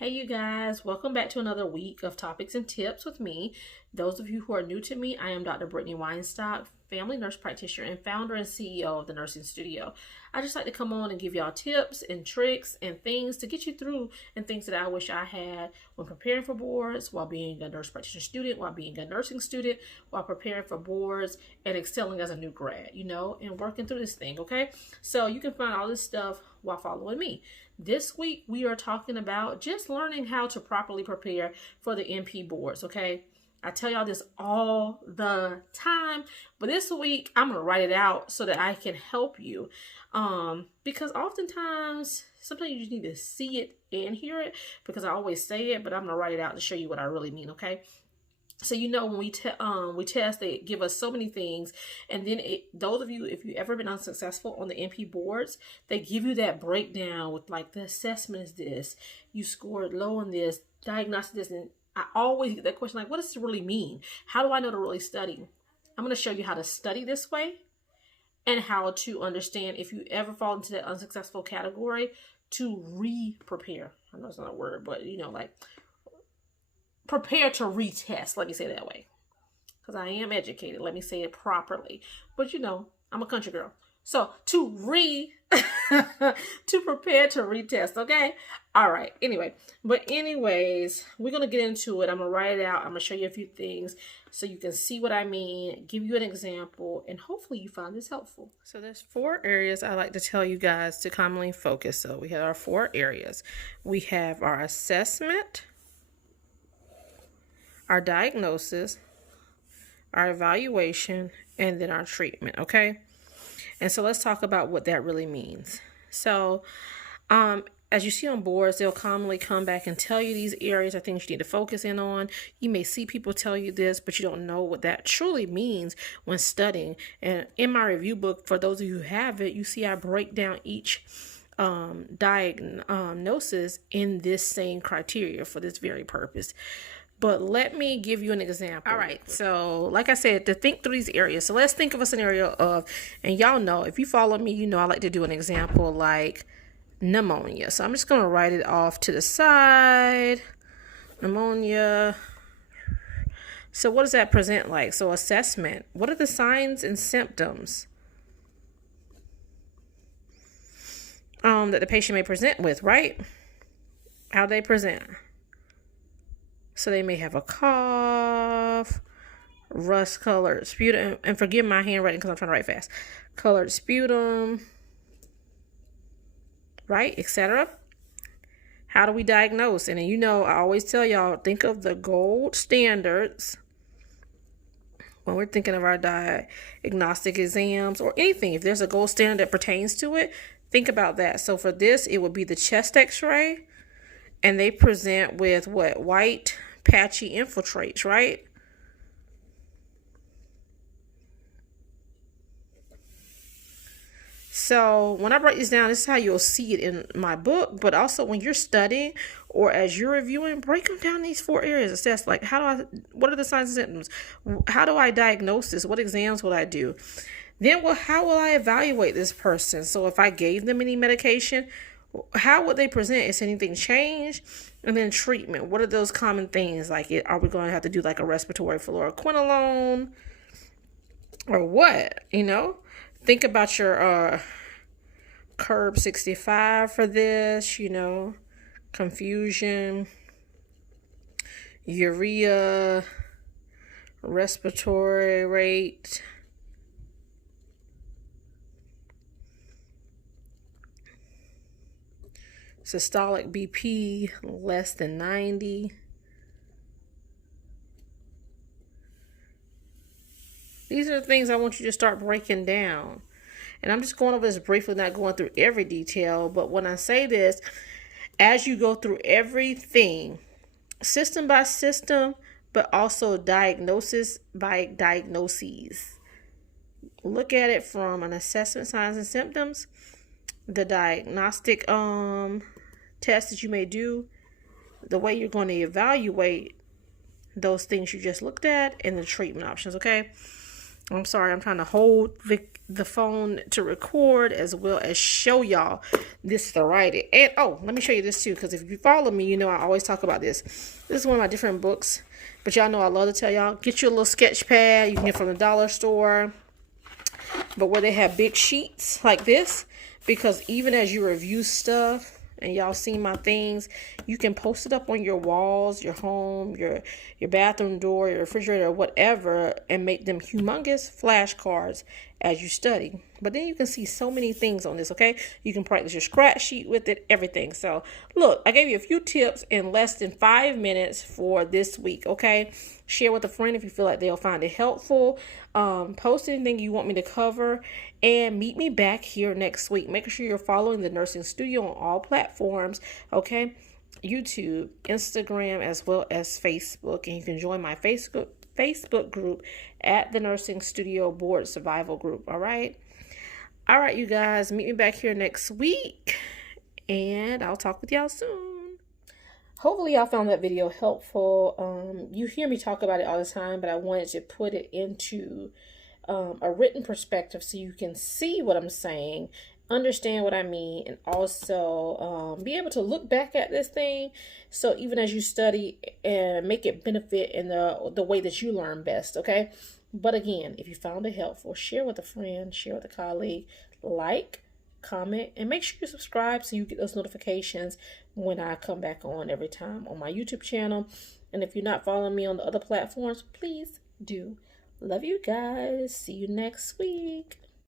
Hey, you guys, welcome back to another week of topics and tips with me. Those of you who are new to me, I am Dr. Brittany Weinstock, family nurse practitioner and founder and CEO of the Nursing Studio. I just like to come on and give y'all tips and tricks and things to get you through and things that I wish I had when preparing for boards, while being a nurse practitioner student, while being a nursing student, while preparing for boards and excelling as a new grad, and working through this thing, okay? So you can find all this stuff while following me. This week, we are talking about just learning how to properly prepare for the NP boards, okay? I tell y'all this all the time, but this week, I'm going to write it out so that I can help you. Because oftentimes, sometimes you just need to see it and hear it, because I always say it, but I'm going to write it out to show you what I really mean, okay? So when we test, they give us so many things, and then those of you, if you've ever been unsuccessful on the NP boards, they give you that breakdown with like the assessment is this, you scored low on this, diagnostic this, and I always get that question like, what does this really mean? How do I know to really study? I'm going to show you how to study this way, and how to understand if you ever fall into that unsuccessful category to re-prepare. I know it's not a word, but prepare to retest, let me say it that way, because I am educated, let me say it properly, but I'm a country girl, so to prepare to retest, okay? All right, anyways, we're gonna get into it. I'm gonna write it out, I'm gonna show you a few things so you can see what I mean, give you an example, and hopefully you find this helpful. So there's 4 areas I like to tell you guys to commonly focus. So we have our 4 areas. We have our assessment, our diagnosis, our evaluation, and then our treatment, okay? And so let's talk about what that really means. So as you see on boards, they'll commonly come back and tell you these areas are things you need to focus in on. You may see people tell you this, but you don't know what that truly means when studying. And in my review book, for those of you who have it, you see I break down each diagnosis in this same criteria for this very purpose. But let me give you an example. All right, so like I said, to think through these areas. So let's think of a scenario of, and y'all know, if you follow me, I like to do an example like pneumonia. So I'm just going to write it off to the side. Pneumonia. So what does that present like? So assessment. What are the signs and symptoms that the patient may present with, right? How they present. So they may have a cough, rust-colored sputum, and forgive my handwriting because I'm trying to write fast. Colored sputum, right, etc. How do we diagnose? And I always tell y'all, think of the gold standards when we're thinking of our diagnostic exams or anything. If there's a gold standard that pertains to it, think about that. So for this, it would be the chest x-ray, and they present with what? White patchy infiltrates, right? So when I break this down, this is how you'll see it in my book, but also when you're studying or as you're reviewing, break them down these 4 areas. Assess like, what are the signs and symptoms? How do I diagnose this? What exams will I do? Then how will I evaluate this person? So if I gave them any medication, how would they present? Is anything changed? And then treatment. What are those common things? Like, are we going to have to do like a respiratory fluoroquinolone or what? Think about your curb 65 for this, confusion, urea, respiratory rate, systolic BP less than 90. These are the things I want you to start breaking down. And I'm just going over this briefly, not going through every detail. But when I say this, as you go through everything, system by system, but also diagnosis by diagnoses. Look at it from an assessment, signs and symptoms, the diagnostic test that you may do, the way you're going to evaluate those things you just looked at, and the treatment options, okay? I'm sorry, I'm trying to hold the phone to record as well as show y'all this variety. And oh, let me show you this too, because if you follow me, you know I always talk about this. This is one of my different books, but y'all know I love to tell y'all, get you a little sketch pad. You can get from the dollar store, but where they have big sheets like this, because even as you review stuff, and y'all seen my things, you can post it up on your walls, your home, your bathroom door, your refrigerator, whatever, and make them humongous flashcards as you study. But then you can see so many things on this, okay? You can practice your scratch sheet with it, everything. So look, I gave you a few tips in less than 5 minutes for this week, okay? Share with a friend if you feel like they'll find it helpful. Post anything you want me to cover, and meet me back here next week. Make sure you're following the Nursing Studio on all platforms, okay? YouTube, Instagram, as well as Facebook. And you can join my Facebook group at the Nursing Studio Board Survival Group, all right? All right, you guys, meet me back here next week, and I'll talk with y'all soon. Hopefully y'all found that video helpful. You hear me talk about it all the time, but I wanted to put it into a written perspective so you can see what I'm saying, understand what I mean, and also be able to look back at this thing, so even as you study, and make it benefit in the way that you learn best, okay? But again, if you found it helpful, share with a friend, share with a colleague, like, comment, and make sure you subscribe so you get those notifications when I come back on every time on my YouTube channel. And if you're not following me on the other platforms, please do. Love you guys. See you next week.